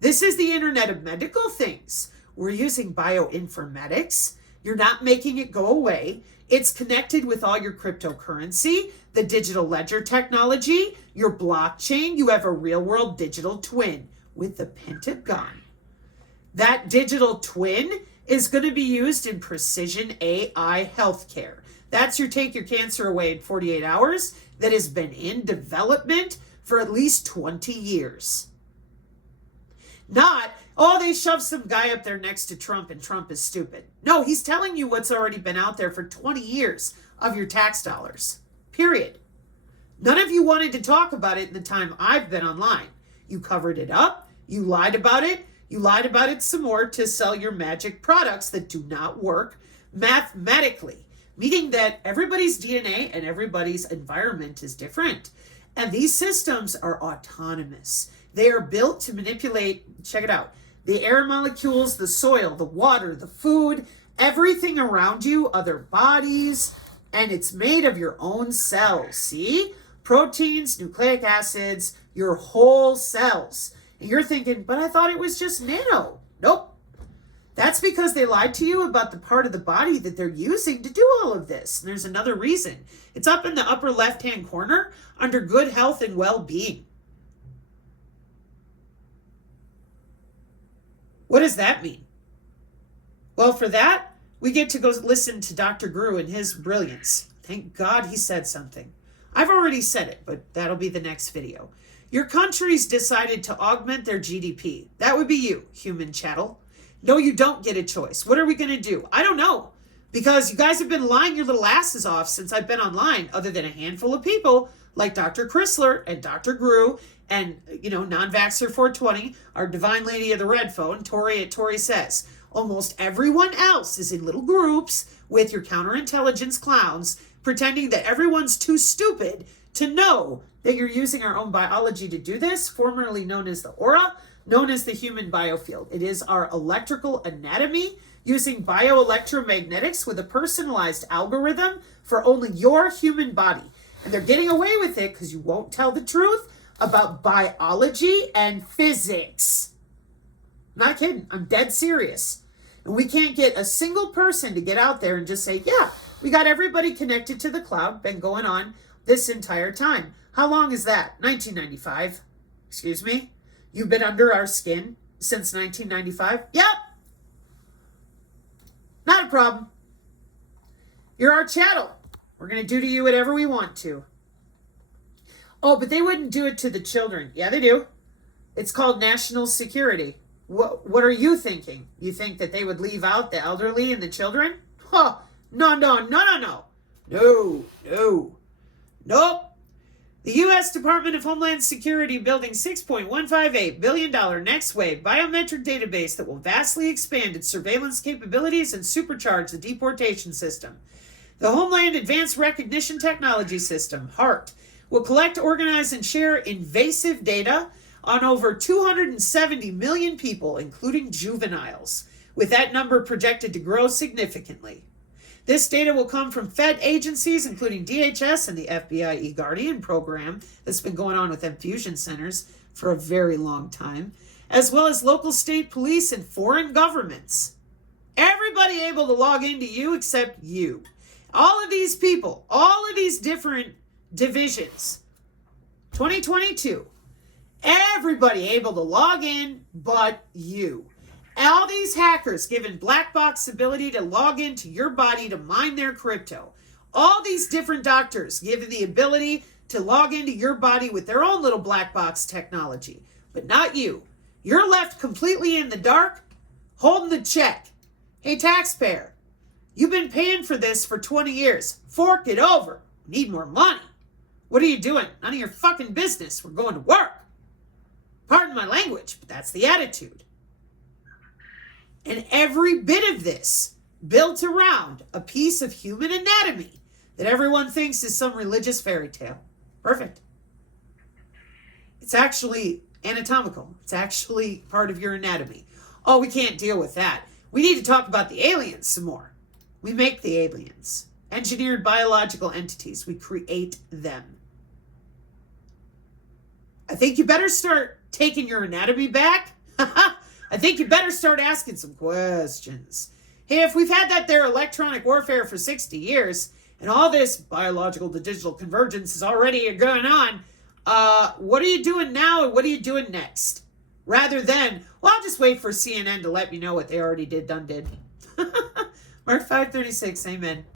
This is the Internet of Medical Things. We're using bioinformatics. You're not making it go away. It's connected with all your cryptocurrency, the digital ledger technology, your blockchain. You have a real-world digital twin with the Pentagon. That digital twin is going to be used in precision AI healthcare. That's your take your cancer away in 48 hours that has been in development for at least 20 years. Not, oh, they shoved some guy up there next to Trump and Trump is stupid. No, he's telling you what's already been out there for 20 years of your tax dollars. Period. None of you wanted to talk about it in the time I've been online. You covered it up. You lied about it. You lied about it some more to sell your magic products that do not work mathematically, meaning that everybody's DNA and everybody's environment is different. And these systems are autonomous. They are built to manipulate, check it out, the air molecules, the soil, the water, the food, everything around you, other bodies, and it's made of your own cells. See? Proteins, nucleic acids, your whole cells. And you're thinking, but I thought it was just nano. Nope. That's because they lied to you about the part of the body that they're using to do all of this. And there's another reason. It's up in the upper left-hand corner under good health and well-being. What does that mean? Well, for that, we get to go listen to Dr. Gru and his brilliance. Thank God he said something. I've already said it, but that'll be the next video. Your country's decided to augment their GDP. That would be you, human chattel. No, you don't get a choice. What are we going to do? I don't know. Because you guys have been lying your little asses off since I've been online, other than a handful of people like Dr. Chrysler and Dr. Gru and, non-vaxxer 420, our divine lady of the red phone, Tori at Tori Says. Almost everyone else is in little groups with your counterintelligence clowns pretending that everyone's too stupid to know that you're using our own biology to do this, formerly known as the aura, known as the human biofield. It is our electrical anatomy using bioelectromagnetics with a personalized algorithm for only your human body. And they're getting away with it because you won't tell the truth about biology and physics. I'm not kidding. I'm dead serious. And we can't get a single person to get out there and just say, yeah, we got everybody connected to the cloud, been going on this entire time. How long is that? 1995. Excuse me? You've been under our skin since 1995? Yep. Not a problem. You're our chattel. We're going to do to you whatever we want to. Oh, but they wouldn't do it to the children. Yeah, they do. It's called national security. What are you thinking? You think that they would leave out the elderly and the children? Huh. No. Nope. The U.S. Department of Homeland Security building $6.158 billion next wave biometric database that will vastly expand its surveillance capabilities and supercharge the deportation system. The Homeland Advanced Recognition Technology System, HART, will collect, organize, and share invasive data on over 270 million people, including juveniles, with that number projected to grow significantly. This data will come from Fed agencies, including DHS and the FBI eGuardian program that's been going on with infusion centers for a very long time, as well as local state police and foreign governments. Everybody able to log into you except you. All of these people, all of these different divisions. 2022. Everybody able to log in but you. All these hackers given black box ability to log into your body to mine their crypto. All these different doctors given the ability to log into your body with their own little black box technology. But not you. You're left completely in the dark, holding the check. Hey, taxpayer, you've been paying for this for 20 years. Fork it over. Need more money. What are you doing? None of your fucking business. We're going to work. Pardon my language, but that's the attitude. And every bit of this built around a piece of human anatomy that everyone thinks is some religious fairy tale. Perfect. It's actually anatomical. It's actually part of your anatomy. Oh, we can't deal with that. We need to talk about the aliens some more. We make the aliens. Engineered biological entities. We create them. I think you better start taking your anatomy back. I think you better start asking some questions. Hey, if we've had that there electronic warfare for 60 years, and all this biological to digital convergence is already going on, what are you doing now and what are you doing next? Rather than, well, I'll just wait for CNN to let me know what they already did, done did. Mark 5:36, amen.